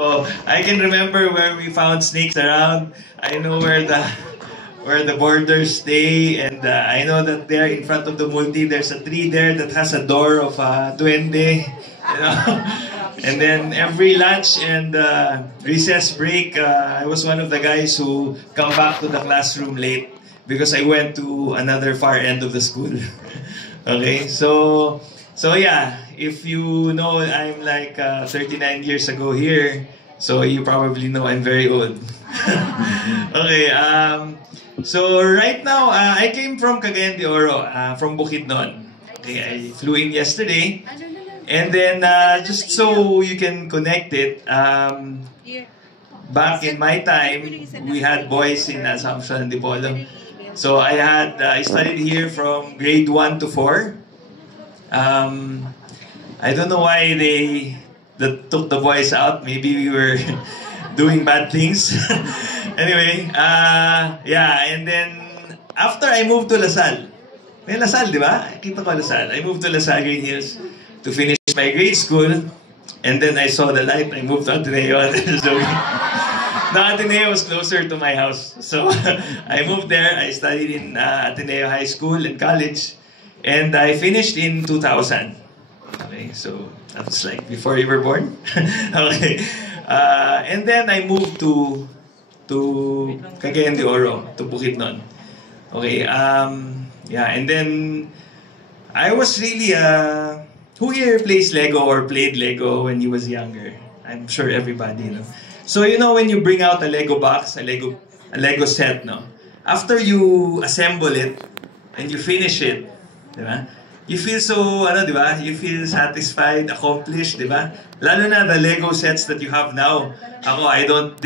So I can remember where we found snakes around. I know where the boarders stay, and I know that there in front of the multi, there's a tree there that has a door of duende, you know. And then every lunch and recess break, I was one of the guys who come back to the classroom late because I went to another far end of the school. Okay, so yeah, if you know, I'm like 39 years ago here, so you probably know I'm very old. Okay, so right now, I came from Cagayan de Oro, from Bukidnon. Okay, I flew in yesterday. And then, just so you can connect it, back in my time, we had boys in Assumption and Dipolo. So I studied here from grade 1 to 4. I don't know why they took the boys out. Maybe we were doing bad things. Anyway, yeah, and then after I moved to LaSalle. May LaSalle, di ba? Kita ko LaSalle. I moved to LaSalle Green Hills to finish my grade school. And then I saw the light. I moved to Ateneo. So, the Ateneo was closer to my house. So I moved there. I studied in Ateneo High School and college. And I finished in 2000. Okay, so that was like before you were born. Okay. And then I moved to Cagayan de Oro, to Bukidnon. Okay, yeah, and then I was really, who here plays Lego or played Lego when he was younger? I'm sure everybody, you know. So, you know, when you bring out a Lego box, a Lego set, no? After you assemble it and you finish it, di ba? You feel so, di ba? You feel satisfied, accomplished, di ba? Lalo na the Lego sets that you have now. Ako, I don't